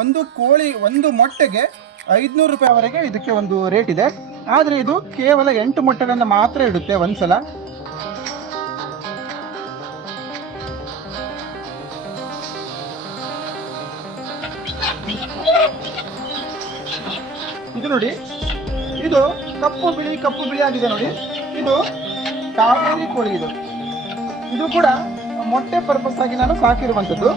ಒಂದು ಮೊಟ್ಟೆಗೆ 500 ರೂಪಾಯಿವರೆಗೆ ಇದಕ್ಕೆ ಒಂದು ರೇಟ್ ಇದೆ. ಆದರೆ ಇದು ಕೇವಲ 8 ಮೊಟ್ಟೆಗಳನ್ನು ಮಾತ್ರ ಇಡುತ್ತೆ ಒಂದ್ಸಲ. ಇದು ನೋಡಿ, ಇದು ಕಪ್ಪು ಬಿಳಿ ಆಗಿದೆ ನೋಡಿ. ಇದು ಕಾವೇರಿ ಕೋಳಿ. ಇದು ಕೂಡ ಮೊಟ್ಟೆ ಪರ್ಪಸ್ ಆಗಿ ನಾನು ಸಾಕಿರುವಂಥದ್ದು.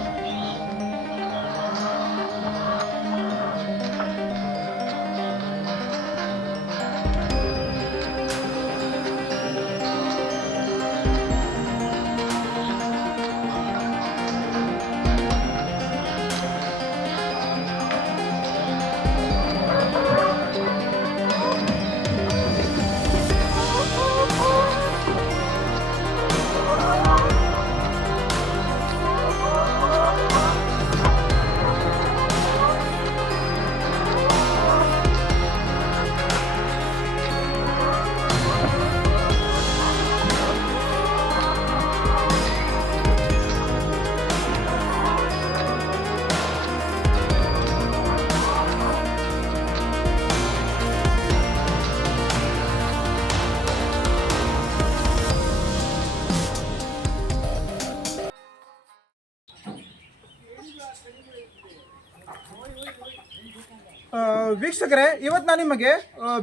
ವೀಕ್ಷಕರೇ, ಇವತ್ತು ನಾನು ನಿಮಗೆ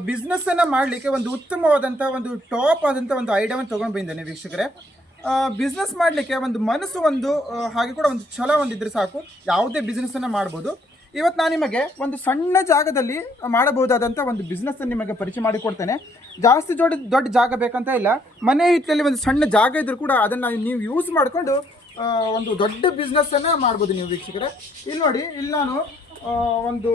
ಬಿಸ್ನೆಸ್ಸನ್ನು ಮಾಡಲಿಕ್ಕೆ ಒಂದು ಉತ್ತಮವಾದಂಥ ಒಂದು ಟಾಪ್ ಆದಂಥ ಒಂದು ಐಡಿಯಾವನ್ನು ತೊಗೊಂಡು ಬಂದಿದ್ದೇನೆ. ವೀಕ್ಷಕರೇ, ಬಿಸ್ನೆಸ್ ಮಾಡಲಿಕ್ಕೆ ಒಂದು ಮನಸ್ಸು ಹಾಗೆ ಕೂಡ ಒಂದು ಛಲ ಒಂದಿದ್ರೆ ಸಾಕು, ಯಾವುದೇ ಬಿಸ್ನೆಸ್ಸನ್ನು ಮಾಡ್ಬೋದು. ಇವತ್ತು ನಾನು ನಿಮಗೆ ಒಂದು ಸಣ್ಣ ಜಾಗದಲ್ಲಿ ಮಾಡಬಹುದಾದಂಥ ಒಂದು ಬಿಸ್ನೆಸ್ಸನ್ನು ನಿಮಗೆ ಪರಿಚಯ ಮಾಡಿಕೊಡ್ತೇನೆ. ಜಾಸ್ತಿ ದೊಡ್ಡ ಜಾಗ ಬೇಕಂತ ಇಲ್ಲ, ಮನೆ ಹಿತ್ತಲಲ್ಲಿ ಒಂದು ಸಣ್ಣ ಜಾಗ ಇದ್ದರೂ ಕೂಡ ಅದನ್ನು ನೀವು ಯೂಸ್ ಮಾಡಿಕೊಂಡು ಒಂದು ದೊಡ್ಡ ಬಿಸ್ನೆಸ್ಸನ್ನು ಮಾಡ್ಬೋದು ನೀವು. ವೀಕ್ಷಕರೇ, ಇಲ್ಲಿ ನೋಡಿ, ಇಲ್ಲಿ ನಾನು ಒಂದು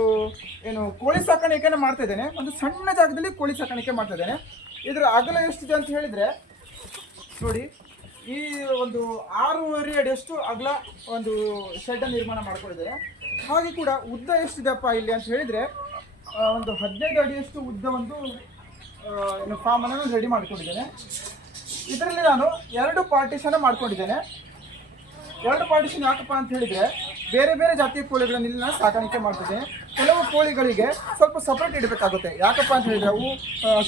ಕೋಳಿ ಸಾಕಾಣಿಕೆಯನ್ನು ಮಾಡ್ತಾ ಇದ್ದೇನೆ. ಒಂದು ಸಣ್ಣ ಜಾಗದಲ್ಲಿ ಕೋಳಿ ಸಾಕಾಣಿಕೆ ಮಾಡ್ತಾ ಇದ್ದೇನೆ. ಇದರ ಅಗಲ ಎಷ್ಟಿದೆ ಅಂತ ಹೇಳಿದರೆ ನೋಡಿ, ಈ ಒಂದು 6.5 ಅಡಿಯಷ್ಟು ಅಗಲ ಒಂದು ಶೆಡ್ಡನ್ನು ನಿರ್ಮಾಣ ಮಾಡ್ಕೊಂಡಿದ್ದೇನೆ. ಹಾಗೆ ಕೂಡ ಉದ್ದ ಎಷ್ಟಿದೆಪ್ಪ ಇಲ್ಲಿ ಅಂತ ಹೇಳಿದರೆ ಒಂದು 15 ಅಡಿಯಷ್ಟು ಉದ್ದ ಒಂದು ಫಾರ್ಮನ್ನು ರೆಡಿ ಮಾಡ್ಕೊಂಡಿದ್ದೇನೆ. ಇದರಲ್ಲಿ ನಾನು 2 ಪಾರ್ಟಿಷನ್ ಮಾಡ್ಕೊಂಡಿದ್ದೇನೆ. 2 ಪಾರ್ಟಿಷನ್ ಯಾಕಪ್ಪ ಅಂತ ಹೇಳಿದರೆ, ಬೇರೆ ಬೇರೆ ಜಾತಿಯ ಕೋಳಿಗಳನ್ನು ಇಲ್ಲಿ ನಾನು ಸಾಕಾಣಿಕೆ ಮಾಡ್ತಿದ್ದೇನೆ. ಕೆಲವು ಕೋಳಿಗಳಿಗೆ ಸ್ವಲ್ಪ ಸಪ್ರೇಟ್ ಇಡಬೇಕಾಗುತ್ತೆ. ಯಾಕಪ್ಪ ಅಂತ ಹೇಳಿದರೆ ಅವು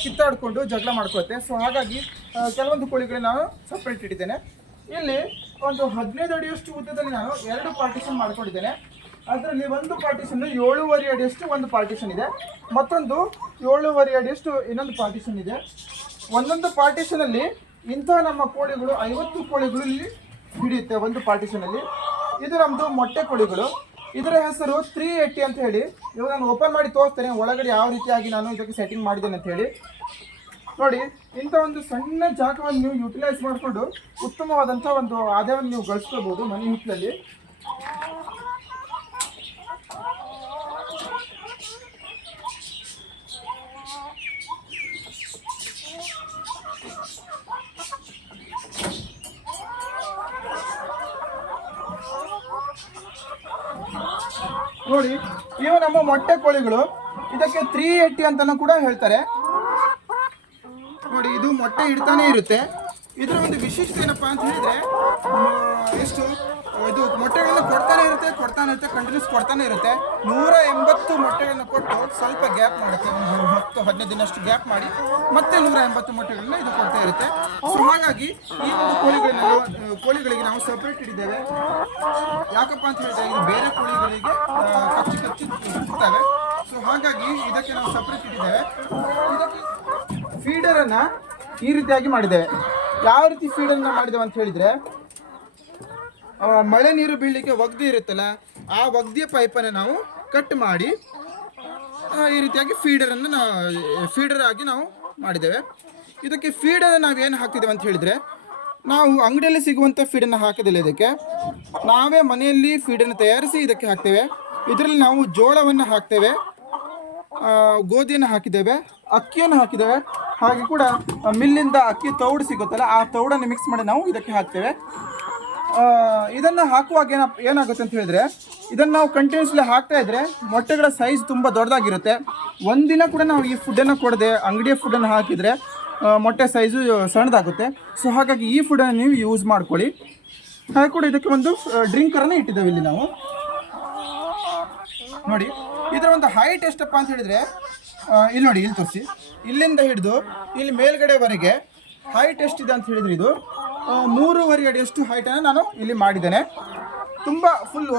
ಕಿತ್ತಾಡಿಕೊಂಡು ಜಗಳ ಮಾಡ್ಕೊಳುತ್ತೆ. ಸೊ ಹಾಗಾಗಿ ಕೆಲವೊಂದು ಕೋಳಿಗಳನ್ನ ನಾನು ಸಪ್ರೇಟ್ ಇಟ್ಟಿದ್ದೇನೆ. ಇಲ್ಲಿ ಒಂದು 15 ಅಡಿಯಷ್ಟು ಉದ್ದದಲ್ಲಿ ನಾನು 2 ಪಾರ್ಟಿಷನ್ ಮಾಡ್ಕೊಂಡಿದ್ದೇನೆ. ಅದರಲ್ಲಿ ಒಂದು ಪಾರ್ಟಿಷನ್ 7.5 ಅಡಿಯಷ್ಟು ಒಂದು ಪಾರ್ಟಿಷನ್ ಇದೆ, ಮತ್ತೊಂದು 7.5 ಅಡಿಯಷ್ಟು ಇನ್ನೊಂದು ಪಾರ್ಟಿಷನ್ ಇದೆ. ಒಂದೊಂದು ಪಾರ್ಟಿಷನಲ್ಲಿ ಇಂತಹ ನಮ್ಮ ಕೋಳಿಗಳು 50 ಕೋಳಿಗಳು ಇಲ್ಲಿ ಹಿಡಿಯುತ್ತೆ ಒಂದು ಪಾರ್ಟಿಷನಲ್ಲಿ. ಇದು ನಮ್ಮದು ಮೊಟ್ಟೆ ಕೋಳಿಗಳು. ಇದರ ಹೆಸರು 380 ಅಂತ ಹೇಳಿ. ಇವಾಗ ನಾನು ಓಪನ್ ಮಾಡಿ ತೋರಿಸ್ತೇನೆ ಒಳಗಡೆ ಯಾವ ರೀತಿಯಾಗಿ ನಾನು ಇದಕ್ಕೆ ಸೆಟ್ಟಿಂಗ್ ಮಾಡಿದ್ದೇನೆ ಅಂತ ಹೇಳಿ. ನೋಡಿ, ಇಂಥ ಒಂದು ಸಣ್ಣ ಜಾಗವನ್ನು ನೀವು ಯುಟಿಲೈಸ್ ಮಾಡಿಕೊಂಡು ಉತ್ತಮವಾದಂಥ ಒಂದು ಆದಾಯವನ್ನು ನೀವು ಗಳಿಸ್ಕೋಬೋದು ಮನೆ ಹಿತ್ತಲಲ್ಲಿ. ನೋಡಿ, ಇವು ನಮ್ಮ ಮೊಟ್ಟೆ ಕೋಳಿಗಳು. ಇದಕ್ಕೆ 380 ಅಂತಲೂ ಕೂಡ ಹೇಳ್ತಾರೆ. ನೋಡಿ, ಇದು ಮೊಟ್ಟೆ ಇಡ್ತಾನೆ ಇರುತ್ತೆ. ಇದರ ಒಂದು ವಿಶೇಷತೆ ಏನಪ್ಪ ಅಂತ ಹೇಳಿದರೆ, ಇದು ಮೊಟ್ಟೆಗಳನ್ನು ಕೊಡ್ತಾನೆ ಇರುತ್ತೆ, ಕಂಟಿನ್ಯೂಸ್ ಕೊಡ್ತಾನೆ ಇರುತ್ತೆ. 180 ಮೊಟ್ಟೆಗಳನ್ನು ಕೊಟ್ಟು ಸ್ವಲ್ಪ ಗ್ಯಾಪ್ ಮಾಡುತ್ತೆ, ಒಂದು 10-15 ದಿನಷ್ಟು ಗ್ಯಾಪ್ ಮಾಡಿ ಮತ್ತೆ 180 ಮೊಟ್ಟೆಗಳನ್ನ ಇದು ಕೊಡ್ತಾ ಇರುತ್ತೆ. ಸೊ ಹಾಗಾಗಿ ಈ ಒಂದು ಕೋಳಿಗಳಿಗೆ ನಾವು ಸಪ್ರೇಟ್ ಇಟ್ಟಿದ್ದೇವೆ. ಯಾಕಪ್ಪ ಅಂತ ಹೇಳಿದ್ರೆ ಇದು ಬೇರೆ ಕೋಳಿಗಳಿಗೆ ಕಚ್ಚಿ ತಿಂತವೆ. ಸೊ ಹಾಗಾಗಿ ಇದಕ್ಕೆ ನಾವು ಸಪ್ರೇಟ್ ಇಟ್ಟಿದ್ದೇವೆ. ಇದಕ್ಕೆ ಫೀಡರನ್ನು ಈ ರೀತಿಯಾಗಿ ಮಾಡಿದ್ದೇವೆ. ಯಾವ ರೀತಿ ಫೀಡನ್ನು ಮಾಡಿದ್ದೇವೆ ಅಂತ ಹೇಳಿದರೆ, ಮಳೆ ನೀರು ಬೀಳಲಿಕ್ಕೆ ಒಗ್ದಿ ಇರುತ್ತಲ್ಲ, ಆ ಒಗ್ದಿಯ ಪೈಪನ್ನು ನಾವು ಕಟ್ ಮಾಡಿ ಈ ರೀತಿಯಾಗಿ ಫೀಡರ್ ಆಗಿ ನಾವು ಮಾಡಿದ್ದೇವೆ. ಇದಕ್ಕೆ ಫೀಡನ್ನು ನಾವೇನು ಹಾಕ್ತಿದ್ದೇವೆ ಅಂತ ಹೇಳಿದರೆ, ನಾವು ಅಂಗಡಿಯಲ್ಲಿ ಸಿಗುವಂಥ ಫೀಡನ್ನು ಹಾಕೋದಿಲ್ಲ. ಇದಕ್ಕೆ ನಾವೇ ಮನೆಯಲ್ಲಿ ಫೀಡನ್ನು ತಯಾರಿಸಿ ಇದಕ್ಕೆ ಹಾಕ್ತೇವೆ. ಇದರಲ್ಲಿ ನಾವು ಜೋಳವನ್ನು ಹಾಕ್ತೇವೆ, ಗೋಧಿಯನ್ನು ಹಾಕಿದ್ದೇವೆ, ಅಕ್ಕಿಯನ್ನು ಹಾಕಿದ್ದೇವೆ. ಹಾಗೆ ಕೂಡ ಮಿಲ್ಲಿಂದ ಅಕ್ಕಿ ತೌಡು ಸಿಗುತ್ತಲ್ಲ, ಆ ತೌಡನ್ನು ಮಿಕ್ಸ್ ಮಾಡಿ ನಾವು ಇದಕ್ಕೆ ಹಾಕ್ತೇವೆ. ಇದನ್ನು ಹಾಕುವಾಗ ಏನಾಗುತ್ತೆ ಅಂತ ಹೇಳಿದರೆ, ಇದನ್ನು ನಾವು ಕಂಟಿನ್ಯೂಸ್ಲಿ ಹಾಕ್ತಾ ಇದ್ದರೆ ಮೊಟ್ಟೆಗಳ ಸೈಜ್ ತುಂಬ ದೊಡ್ಡದಾಗಿರುತ್ತೆ. ಒಂದಿನ ಕೂಡ ನಾವು ಈ ಫುಡ್ಡನ್ನು ಕೊಡದೆ ಅಂಗಡಿಯ ಫುಡ್ಡನ್ನು ಹಾಕಿದರೆ ಮೊಟ್ಟೆ ಸೈಜು ಸಣ್ಣದಾಗುತ್ತೆ. ಸೊ ಹಾಗಾಗಿ ಈ ಫುಡ್ಡನ್ನು ನೀವು ಯೂಸ್ ಮಾಡ್ಕೊಳ್ಳಿ. ಹಾಗೆ ಕೂಡ ಇದಕ್ಕೆ ಒಂದು ಡ್ರಿಂಕರನ್ನು ಇಟ್ಟಿದ್ದೇವೆ ಇಲ್ಲಿ ನಾವು. ನೋಡಿ ಇದರ ಒಂದು ಹೈಟ್ ಎಷ್ಟಪ್ಪ ಅಂತ ಹೇಳಿದರೆ, ಇಲ್ಲಿ ನೋಡಿ, ಇಲ್ಲಿ ತೋರಿಸಿ, ಇಲ್ಲಿಂದ ಹಿಡಿದು ಇಲ್ಲಿ ಮೇಲ್ಗಡೆವರೆಗೆ ಹೈಟ್ ಎಷ್ಟಿದೆ ಅಂತ ಹೇಳಿದರೆ ಇದು 3.5 ಅಡಿಯಷ್ಟು ಹೈಟನ್ನು ನಾನು ಇಲ್ಲಿ ಮಾಡಿದ್ದೇನೆ. ತುಂಬ ಸ್ವಲ್ಪ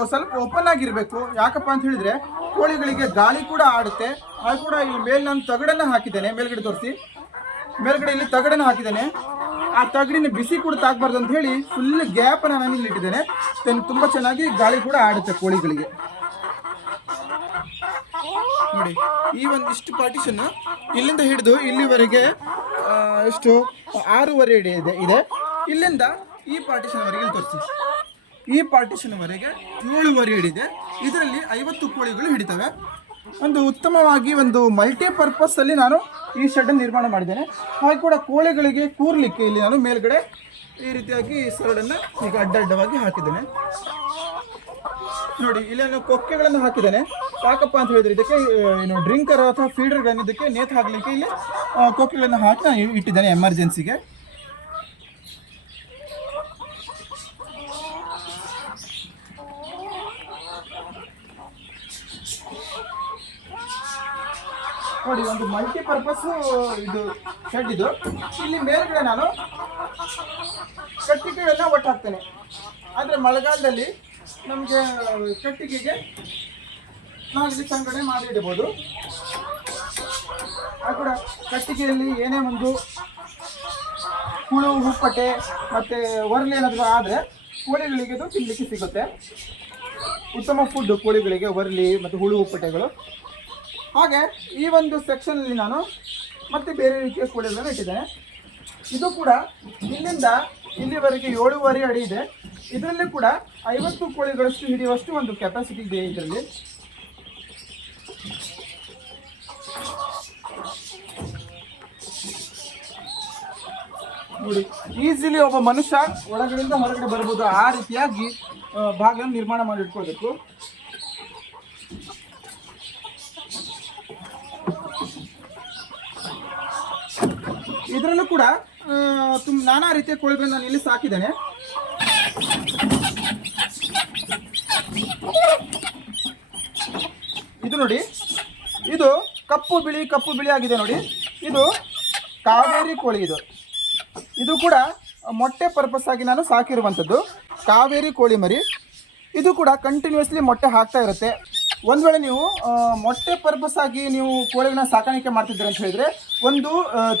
ಓಪನ್ ಆಗಿರಬೇಕು. ಯಾಕಪ್ಪ ಅಂತ ಹೇಳಿದರೆ ಕೋಳಿಗಳಿಗೆ ಗಾಳಿ ಕೂಡ ಆಡುತ್ತೆ. ಅದು ಕೂಡ ಇಲ್ಲಿ ಮೇಲೆ ನಾನು ತಗಡನ್ನು ಹಾಕಿದ್ದೇನೆ. ಮೇಲ್ಗಡೆ ತೋರಿಸಿ, ಮೇಲ್ಗಡೆ ಇಲ್ಲಿ ತಗಡನ್ನು ಹಾಕಿದ್ದೇನೆ. ಆ ತಗಡಿನ ಬಿಸಿ ಕೂಡ ತಾಗಬಾರ್ದು ಅಂತ ಹೇಳಿ ಫುಲ್ ಗ್ಯಾಪನ್ನು ನಾನು ಇಲ್ಲಿ ಇಟ್ಟಿದ್ದೇನೆ. ತುಂಬ ಚೆನ್ನಾಗಿ ಗಾಳಿ ಕೂಡ ಆಡುತ್ತೆ ಕೋಳಿಗಳಿಗೆ. ನೋಡಿ ಈ ಒಂದಿಷ್ಟು ಪಾರ್ಟಿಷನ್ ಇಲ್ಲಿಂದ ಹಿಡಿದು ಇಲ್ಲಿವರೆಗೆ ಎಷ್ಟು 6.5 ಅಡಿ ಇದೆ. ಇಲ್ಲಿಂದ ಈ ಪಾರ್ಟಿಷನ್ವರೆಗೆ ಇಲ್ಲಿ ತೋರಿಸಿ, ಈ ಪಾರ್ಟಿಷನ್ವರೆಗೆ 7.5 ಅಡಿ ಇದೆ. ಇದರಲ್ಲಿ 50 ಕೋಳಿಗಳು ಹಿಡಿತವೆ. ಒಂದು ಉತ್ತಮವಾಗಿ ಒಂದು ಮಲ್ಟಿಪರ್ಪಸ್ ಅಲ್ಲಿ ನಾನು ಈ ಶೆಡ್ ನಿರ್ಮಾಣ ಮಾಡಿದ್ದೇನೆ. ಹಾಗೆ ಕೂಡ ಕೋಳಿಗಳಿಗೆ ಕೂರ್ಲಿಕ್ಕೆ ಇಲ್ಲಿ ನಾನು ಮೇಲ್ಗಡೆ ಈ ರೀತಿಯಾಗಿ ಸರಡನ್ನು ಈಗ ಅಡ್ಡಡ್ಡವಾಗಿ ಹಾಕಿದ್ದೇನೆ. ನೋಡಿ ಇಲ್ಲಿ ನಾನು ಕೊಕ್ಕೆಗಳನ್ನು ಹಾಕಿದ್ದೇನೆ. ಯಾಕಪ್ಪ ಅಂತ ಹೇಳಿದ್ರೆ ಇದಕ್ಕೆ ಏನು ಡ್ರಿಂಕರ್ ಅಥವಾ ಫೀಡರ್ಗಳನ್ನು ಇದಕ್ಕೆ ನೇತು ಹಾಕಲಿಕ್ಕೆ ಇಲ್ಲಿ ಕೊಕ್ಕೆಗಳನ್ನು ಹಾಕಿ ನಾನು ಇಟ್ಟಿದ್ದೇನೆ ಎಮರ್ಜೆನ್ಸಿಗೆ. ನೋಡಿ ಒಂದು ಮಲ್ಟಿಪರ್ಪಸ್ ಇದು ಶೆಡ್ ಇದು. ಇಲ್ಲಿ ಮೇಲ್ಗಡೆ ನಾನು ಕಟ್ಟಿಗೆಗಳನ್ನು ಒಟ್ಟು ಹಾಕ್ತೇನೆ. ಆದರೆ ಮಳೆಗಾಲದಲ್ಲಿ ನಮಗೆ ಕಟ್ಟಿಗೆಗೆ ನಾವು ಇಲ್ಲಿ ಸಂಗ್ರಹಣೆ ಮಾಡಿ ಇಡಬಹುದು. ಆ ಕೂಡ ಕಟ್ಟಿಗೆಯಲ್ಲಿ ಏನೇ ಒಂದು ಹುಳು ಹುಪ್ಪಟೆ ಮತ್ತು ಒರ್ಲಿ ಏನಾದರೂ ಆದರೆ ಕೋಳಿಗಳಿಗೆ ಅದು ತಿನ್ನಲಿಕ್ಕೆ ಸಿಗುತ್ತೆ. ಉತ್ತಮ ಫುಡ್ ಕೋಳಿಗಳಿಗೆ ಒರ್ಲಿ ಮತ್ತು ಹುಳು ಹುಪ್ಪಟೆಗಳು. ಹಾಗೆ ಈ ಒಂದು ಸೆಕ್ಷನಲ್ಲಿ ನಾನು ಮತ್ತೆ ಬೇರೆ ರೀತಿಯ ಕೋಳಿಗಳನ್ನು ಇಟ್ಟಿದ್ದೇನೆ. ಇದು ಕೂಡ ಇಲ್ಲಿಂದ ಇಲ್ಲಿವರೆಗೆ 7.5 ಅಡಿ ಇದೆ. ಇದರಲ್ಲಿ ಕೂಡ 50 ಕೋಳಿಗಳಷ್ಟು ಹಿಡಿಯುವಷ್ಟು ಒಂದು ಕೆಪಾಸಿಟಿ ಇದೆ ಇದರಲ್ಲಿ. ನೋಡಿ ಈಸಿಲಿ ಒಬ್ಬ ಮನುಷ್ಯ ಒಳಗಡೆಯಿಂದ ಹೊರಗಡೆ ಬರ್ಬೋದು. ಆ ರೀತಿಯಾಗಿ ಭಾಗವನ್ನು ನಿರ್ಮಾಣ ಮಾಡಿ ಇಟ್ಕೊಳ್ಬೇಕು. ಇದರಲ್ಲೂ ಕೂಡ ನಾನಾ ರೀತಿಯ ಕೋಳಿಗಳನ್ನು ನಾನು ಇಲ್ಲಿ ಸಾಕಿದ್ದೇನೆ. ಇದು ನೋಡಿ, ಇದು ಕಪ್ಪು ಬಿಳಿ ಆಗಿದೆ ನೋಡಿ. ಇದು ಕಾವೇರಿ ಕೋಳಿ. ಇದು ಕೂಡ ಮೊಟ್ಟೆ ಪರ್ಪಸ್ ಆಗಿ ನಾನು ಸಾಕಿರುವಂಥದ್ದು ಕಾವೇರಿ ಕೋಳಿ ಮರಿ. ಇದು ಕೂಡ ಕಂಟಿನ್ಯೂಸ್ಲಿ ಮೊಟ್ಟೆ ಹಾಕ್ತಾ ಇರುತ್ತೆ. ಒಂದು ವೇಳೆ ನೀವು ಮೊಟ್ಟೆ ಪರ್ಪಸ್ ಆಗಿ ನೀವು ಕೋಳಿಗಳನ್ನ ಸಾಕಾಣಿಕೆ ಮಾಡ್ತಿದ್ದೀರ ಅಂತ ಹೇಳಿದರೆ ಒಂದು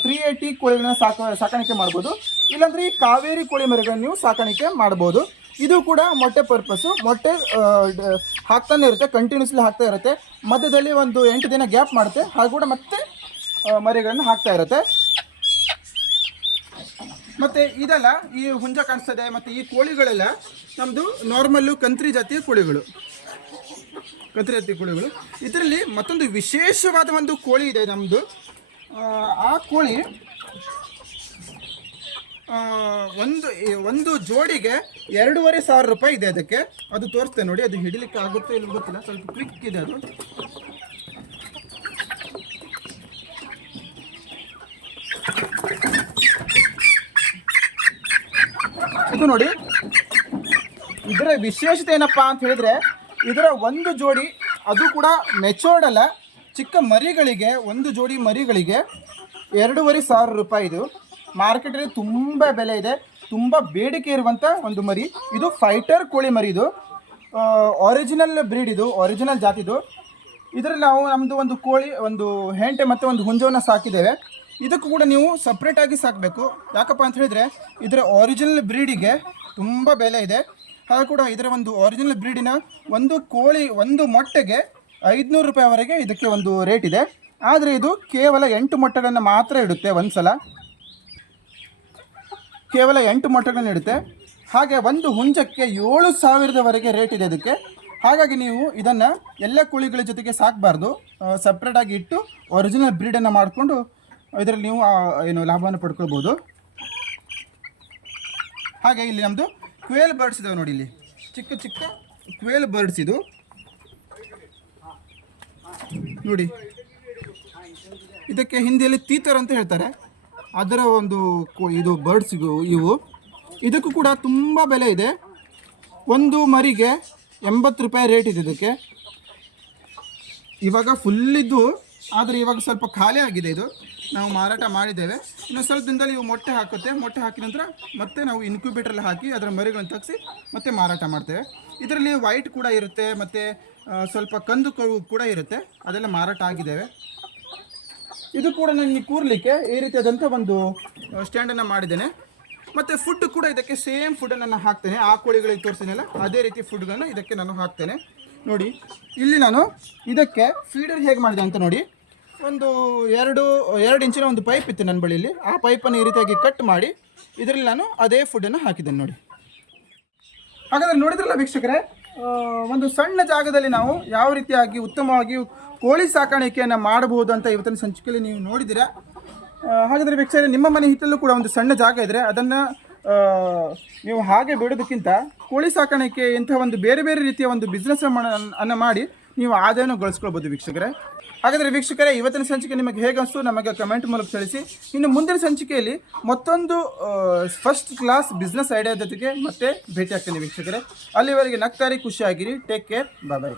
380 ಕೋಳಿಗಳನ್ನ ಸಾಕಾಣಿಕೆ ಮಾಡ್ಬೋದು. ಇಲ್ಲಾಂದರೆ ಈ ಕಾವೇರಿ ಕೋಳಿ ಮರಿಗಳನ್ನ ನೀವು ಸಾಕಾಣಿಕೆ ಮಾಡ್ಬೋದು. ಇದು ಕೂಡ ಮೊಟ್ಟೆ ಪರ್ಪಸ್ಸು. ಮೊಟ್ಟೆ ಹಾಕ್ತಾನೆ ಇರುತ್ತೆ, ಕಂಟಿನ್ಯೂಸ್ಲಿ ಹಾಕ್ತಾ ಇರುತ್ತೆ. ಮಧ್ಯದಲ್ಲಿ ಒಂದು 8 ದಿನ ಗ್ಯಾಪ್ ಮಾಡುತ್ತೆ. ಹಾಗೂ ಕೂಡ ಮತ್ತೆ ಮರಿಗಳನ್ನು ಹಾಕ್ತಾ ಇರುತ್ತೆ. ಮತ್ತು ಇದೆಲ್ಲ ಈ ಹುಂಜ ಕಾಣಿಸ್ತದೆ. ಮತ್ತು ಈ ಕೋಳಿಗಳೆಲ್ಲ ನಮ್ಮದು ನಾರ್ಮಲ್ಲು ಕಂತ್ರಿ ಜಾತಿಯ ಕೋಳಿಗಳು. ಇದರಲ್ಲಿ ಮತ್ತೊಂದು ವಿಶೇಷವಾದ ಒಂದು ಕೋಳಿ ಇದೆ ನಮ್ಮದು. ಆ ಕೋಳಿ ಒಂದು ಜೋಡಿಗೆ 2,500 ರೂಪಾಯಿ ಇದೆ ಅದಕ್ಕೆ. ಅದು ತೋರಿಸ್ತೇನೆ ನೋಡಿ. ಅದು ಹಿಡಿಲಿಕ್ಕೆ ಆಗುತ್ತೆ ಇಲ್ಲ ಗೊತ್ತಿಲ್ಲ, ಸ್ವಲ್ಪ ಕ್ವಿಕ್ ಇದೆ ಅದು. ಇದು ನೋಡಿ, ಇದರ ವಿಶೇಷತೆ ಏನಪ್ಪಾ ಅಂತ ಹೇಳಿದ್ರೆ ಇದರ ಒಂದು ಜೋಡಿ, ಅದು ಕೂಡ ಮೆಚೋರ್ಡ್ ಅಲ್ಲ, ಚಿಕ್ಕ ಮರಿಗಳಿಗೆ ಒಂದು ಜೋಡಿ ಮರಿಗಳಿಗೆ 2,500 ರೂಪಾಯಿ. ಇದು ಮಾರ್ಕೆಟಲ್ಲಿ ತುಂಬ ಬೆಲೆ ಇದೆ, ತುಂಬ ಬೇಡಿಕೆ ಇರುವಂಥ ಒಂದು ಮರಿ. ಇದು ಫೈಟರ್ ಕೋಳಿ ಮರಿ. ಇದು ಒರಿಜಿನಲ್ ಬ್ರೀಡ್, ಇದು ಒರಿಜಿನಲ್ ಜಾತಿದು. ಇದರಲ್ಲಿ ನಾವು ನಮ್ಮದು ಒಂದು ಕೋಳಿ, ಒಂದು ಹೆಂಟೆ ಮತ್ತು ಒಂದು ಹುಂಜವನ್ನು ಸಾಕಿದ್ದೇವೆ. ಇದಕ್ಕೂ ಕೂಡ ನೀವು ಸಪ್ರೇಟಾಗಿ ಸಾಕಬೇಕು. ಯಾಕಪ್ಪ ಅಂತ ಹೇಳಿದರೆ ಇದರ ಒರಿಜಿನಲ್ ಬ್ರೀಡಿಗೆ ತುಂಬ ಬೆಲೆ ಇದೆ. ಹಾಗೂ ಕೂಡ ಇದರ ಒಂದು ಒರಿಜಿನಲ್ ಬ್ರೀಡಿನ ಒಂದು ಕೋಳಿ ಒಂದು ಮೊಟ್ಟೆಗೆ 500 ರೂಪಾಯಿವರೆಗೆ ಇದಕ್ಕೆ ಒಂದು ರೇಟ್ ಇದೆ. ಆದರೆ ಇದು ಕೇವಲ 8 ಮೊಟ್ಟೆಗಳನ್ನು ಮಾತ್ರ ಇಡುತ್ತೆ ಒಂದು ಸಲ, ಕೇವಲ 8 ಮೊಟ್ಟೆಗಳನ್ನು ಇಡುತ್ತೆ. ಹಾಗೆ ಒಂದು ಹುಂಜಕ್ಕೆ 7,000ವರೆಗೆ ರೇಟ್ ಇದೆ ಇದಕ್ಕೆ. ಹಾಗಾಗಿ ನೀವು ಇದನ್ನು ಎಲ್ಲ ಕೋಳಿಗಳ ಜೊತೆಗೆ ಸಾಕಬಾರ್ದು, ಸಪ್ರೇಟಾಗಿ ಇಟ್ಟು ಒರಿಜಿನಲ್ ಬ್ರೀಡನ್ನು ಮಾಡಿಕೊಂಡು ಇದರಲ್ಲಿ ನೀವು ಏನು ಲಾಭವನ್ನು ಪಡ್ಕೊಳ್ಬೋದು. ಹಾಗೆ ಇಲ್ಲಿ ನಮ್ಮದು ಕ್ವೇಲ್ ಬರ್ಡ್ಸ್ ಇದಾವೆ ನೋಡಿ. ಇಲ್ಲಿ ಚಿಕ್ಕ ಚಿಕ್ಕ ಕ್ವೇಲ್ ಬರ್ಡ್ಸ್ ಇದು ನೋಡಿ. ಇದಕ್ಕೆ ಹಿಂದಿಯಲ್ಲಿ ತೀತರ್ ಅಂತ ಹೇಳ್ತಾರೆ. ಅದರ ಒಂದು ಇದು ಬರ್ಡ್ಸ್ ಇವು. ಇದಕ್ಕೂ ಕೂಡ ತುಂಬ ಬೆಲೆ ಇದೆ. ಒಂದು ಮರಿಗೆ 80 ರೂಪಾಯಿ ರೇಟ್ ಇದೆ ಇದಕ್ಕೆ. ಇವಾಗ ಫುಲ್ ಇದ್ದು, ಆದರೆ ಇವಾಗ ಸ್ವಲ್ಪ ಖಾಲಿ ಆಗಿದೆ. ಇದು ನಾವು ಮಾರಾಟ ಮಾಡಿದ್ದೇವೆ. ಇನ್ನು ಸ್ವಲ್ಪ ದಿನದಲ್ಲಿ ಇವು ಮೊಟ್ಟೆ ಹಾಕುತ್ತೆ. ಮೊಟ್ಟೆ ಹಾಕಿದ ನಂತರ ಮತ್ತೆ ನಾವು ಇನ್ಕ್ಯುಬೇಟ್ರಲ್ಲಿ ಹಾಕಿ ಅದರ ಮರಿಗಳನ್ನು ತೆಗೆಸಿ ಮತ್ತೆ ಮಾರಾಟ ಮಾಡ್ತೇವೆ. ಇದರಲ್ಲಿ ವೈಟ್ ಕೂಡ ಇರುತ್ತೆ, ಮತ್ತು ಸ್ವಲ್ಪ ಕಂದು ಕೂಡ ಇರುತ್ತೆ. ಅದೆಲ್ಲ ಮಾರಾಟ ಆಗಿದ್ದೇವೆ. ಇದು ಕೂಡ ನನಗೆ ಕೂರಲಿಕ್ಕೆ ಈ ರೀತಿಯಾದಂಥ ಒಂದು ಸ್ಟ್ಯಾಂಡನ್ನು ಮಾಡಿದ್ದೇನೆ. ಮತ್ತು ಫುಡ್ ಕೂಡ ಇದಕ್ಕೆ ಸೇಮ್ ಫುಡ್ಡನ್ನು ನಾನು ಹಾಕ್ತೇನೆ. ಆ ಕೋಳಿಗಳಿಗೆ ತೋರಿಸಿದ್ನಲ್ಲ ಅದೇ ರೀತಿ ಫುಡ್ಗಳನ್ನು ಇದಕ್ಕೆ ನಾನು ಹಾಕ್ತೇನೆ. ನೋಡಿ, ಇಲ್ಲಿ ನಾನು ಇದಕ್ಕೆ ಫೀಡರ್ ಹೇಗೆ ಮಾಡಿದೆ ಅಂತ ನೋಡಿ. ಒಂದು ಎರಡು ಇಂಚಿನ ಒಂದು ಪೈಪ್ ಇತ್ತು ನನ್ನ ಬಳಿಯಲ್ಲಿ. ಆ ಪೈಪನ್ನು ಈ ರೀತಿಯಾಗಿ ಕಟ್ ಮಾಡಿ ಇದರಲ್ಲಿ ನಾನು ಅದೇ ಫುಡ್ಡನ್ನು ಹಾಕಿದ್ದೇನೆ ನೋಡಿ. ಹಾಗಾದರೆ ನೋಡಿದ್ರಲ್ಲ ವೀಕ್ಷಕರೇ, ಒಂದು ಸಣ್ಣ ಜಾಗದಲ್ಲಿ ನಾವು ಯಾವ ರೀತಿಯಾಗಿ ಉತ್ತಮವಾಗಿ ಕೋಳಿ ಸಾಕಾಣಿಕೆಯನ್ನು ಮಾಡಬಹುದು ಅಂತ ಇವತ್ತಿನ ಸಂಚಿಕೆಯಲ್ಲಿ ನೀವು ನೋಡಿದ್ದೀರಾ. ಹಾಗಾದರೆ ವೀಕ್ಷಕರೇ, ನಿಮ್ಮ ಮನೆ ಹಿತ್ತಲೂ ಕೂಡ ಒಂದು ಸಣ್ಣ ಜಾಗ ಇದ್ದರೆ ಅದನ್ನು ನೀವು ಹಾಗೆ ಬಿಡೋದಕ್ಕಿಂತ ಕೋಳಿ ಸಾಕಾಣಿಕೆ ಇಂಥ ಒಂದು ಬೇರೆ ಬೇರೆ ರೀತಿಯ ಒಂದು ಬಿಸ್ನೆಸ್ ಅನ್ನು ಮಾಡಿ ನೀವು ಆದಾಯನ ಗಳಿಸ್ಕೊಳ್ಬೋದು ವೀಕ್ಷಕರೇ. ಹಾಗಾದರೆ ವೀಕ್ಷಕರೇ, ಇವತ್ತಿನ ಸಂಚಿಕೆ ನಿಮಗೆ ಹೇಗೆ ಅನಿಸ್ತು ನಮಗೆ ಕಮೆಂಟ್ ಮೂಲಕ ತಿಳಿಸಿ. ಇನ್ನು ಮುಂದಿನ ಸಂಚಿಕೆಯಲ್ಲಿ ಮತ್ತೊಂದು ಫಸ್ಟ್ ಕ್ಲಾಸ್ ಬಿಸ್ನೆಸ್ ಐಡಿಯಾ ಜೊತೆಗೆ ಮತ್ತೆ ಭೇಟಿ ಆಗ್ತೀನಿ ವೀಕ್ಷಕರೇ. ಅಲ್ಲಿವರೆಗೆ ನಗ್ತಾರಿ, ಖುಷಿಯಾಗಿರಿ. ಟೇಕ್ ಕೇರ್, ಬಾಯ್.